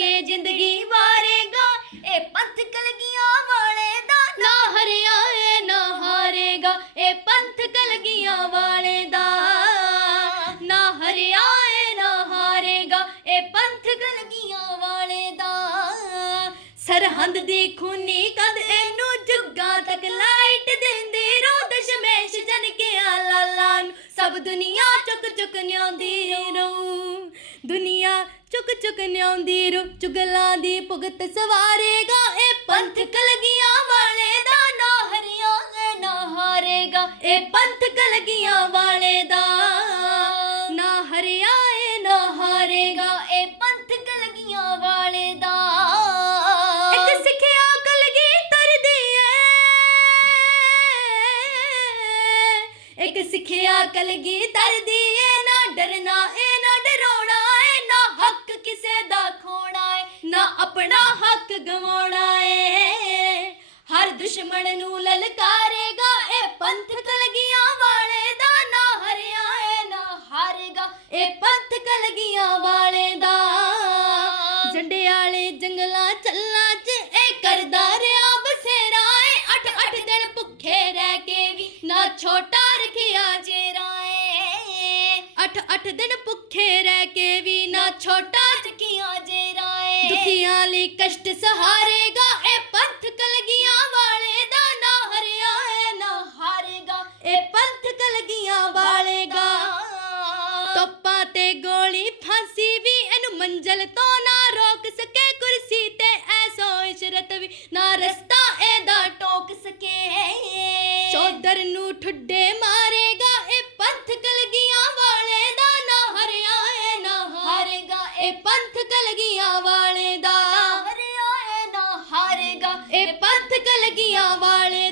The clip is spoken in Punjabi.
ਕੇ ਜ਼ਿੰਦਗੀ ਵਾਰੇਗਾ। ਇਹ ਪੰਥ ਕਲਗੀਆਂ ਵਾਲੇ ਦਾ ਨਾ ਹਰਿਆ ਏ ਨਾ ਹਾਰੇਗਾ। ਇਹ ਪੰਥ ਕਲਗੀਆਂ ਵਾਲੇ ਦਾ ਨਾ ਹਰਿਆ ਏ ਨਾ ਹਾਰੇਗਾ। ਇਹ ਪੰਥ ਕਲਗੀਆਂ ਵਾਲੇ ਦਾ ਸਰਹੰਦ ਦੀ ਖੂਨੀ ਕਦ ਇਹਨੂੰ ਜੁਗਾ ਤੱਕ ਲਾਈਟ ਦਿੰਦੇ। ਰੋ ਦਸ਼ਮੇਸ਼ ਜਨ ਕੇ ਲਾਲਾ ਨੂੰ ਸਭ ਦੁਨੀਆ ਚੁੱਕ ਚੁੱਕ ਨਿਆਉਂਦੀ ਰੋ ਦੁਨੀਆ ਚੁੱਕ ਚੁੱਕ ਨਿਆਉਂਦੀ ਰੂ, ਚੁਗਲਾਂ ਦੀ ਭੁਗਤ ਸਵਾਰੇਗਾ। ਇਹ ਪੰਥ ਕਲਗੀਆਂ ਵਾਲੇ ਦਾ ਨਾ ਹਰਿਆ ਏ ਨਾ ਹਾਰੇਗਾ ਇਹ ਪੰਥ ਕਲਗੀਆਂ ਵਾਲੇ ਦਾ ਨਾ ਹਰਿਆ ਏ ਨਾ ਹਾਰੇਗਾ ਇਹ ਪੰਥ ਕਲਗੀਆਂ ਵਾਲੇ ਦਾ ਇੱਕ ਸਿੱਖਿਆ ਕਲਗੀ ਤਰਦੀ ਐ ਇੱਕ ਸਿੱਖਿਆ ਕਲਗੀ ਤਰਦੀ ਹੱਕ ਏ। ਹਰ ਦੁਸ਼ਮਣ ਨੂੰ ਲਲਕਾਰੇਗਾ, ਇਹ ਪੰਥ ਕਲਗੀਆਂ ਵਾਲੇ ਦਾ ਨਾ ਹਰਿਆ ਏ, ਨਾ ਹਾਰੇਗਾ। ਇਹ ਪੰਥ ਕਲਗੀਆਂ ਵਾਲੇ ਦਾ। ਜੰਡਿਆਲੇ ਜੰਗਲਾਂ ਚੱਲਾਂ 'ਚ ਇਹ ਕਰਦਾ ਰਿਹਾ ਬਸੇਰਾ ਏ। ਅੱਠ ਅੱਠ ਦਿਨ ਭੁੱਖੇ ਰਹਿ ਕੇ ਵੀ ਨਾ ਛੋਟਾ ਰਖਿਆ ਜੇਰਾ ਏ। ਅੱਠ ਅੱਠ ਦਿਨ ਭੁੱਖੇ ਰਹਿ ਕੇ ਵੀ ਨਾ ਛੋਟਾ ਦੁਖੀਆਂ ਕਸ਼ਟ ਸਹਾਰੇਗਾ, ਇਹ ਪੰਥ ਕਲਗੀਆਂ ਵਾਲੇ ਦਾ ਨਾ ਹਰਿਆ ਏ ਨਾ ਹਾਰੇਗਾ, ਇਹ ਪੰਥ ਕਲਗੀਆਂ ਵਾਲੇਗਾ। ਤੋਪਾਂ ਤੇ ਗੋਲੀ ਫਾਂਸੀ ਵੀ ਇਹਨੂੰ ਮੰਜ਼ਲ ਤੋਂ ਨਾ ਰੋਕ ਸਕੇ, ਕੁਰਸੀ ਤੇ ਐਸੋ ਇਸ਼ਰਤ ਵੀ ਨਾ ਰਸਤਾ ਇਹਦਾ ਟੋਕ ਸਕੇ। ਚੌਧਰ ਨੂੰ ਠੁੱਡੇ ਮਾਰੇਗਾ, ਇਹ ਪੰਥ ਕਲਗੀਆਂ ਵਾਲੇ ਦਾ ਨਾ ਹਰਿਆ ਏ ਨਾ ਹਾਰੇਗਾ, ਇਹ ਪੰਥ ਕਲਗੀਆਂ ਵਾਲੇ ਦਾ ਇਹ ਪੰਥ ਕਲਗੀਆਂ ਵਾਲੇ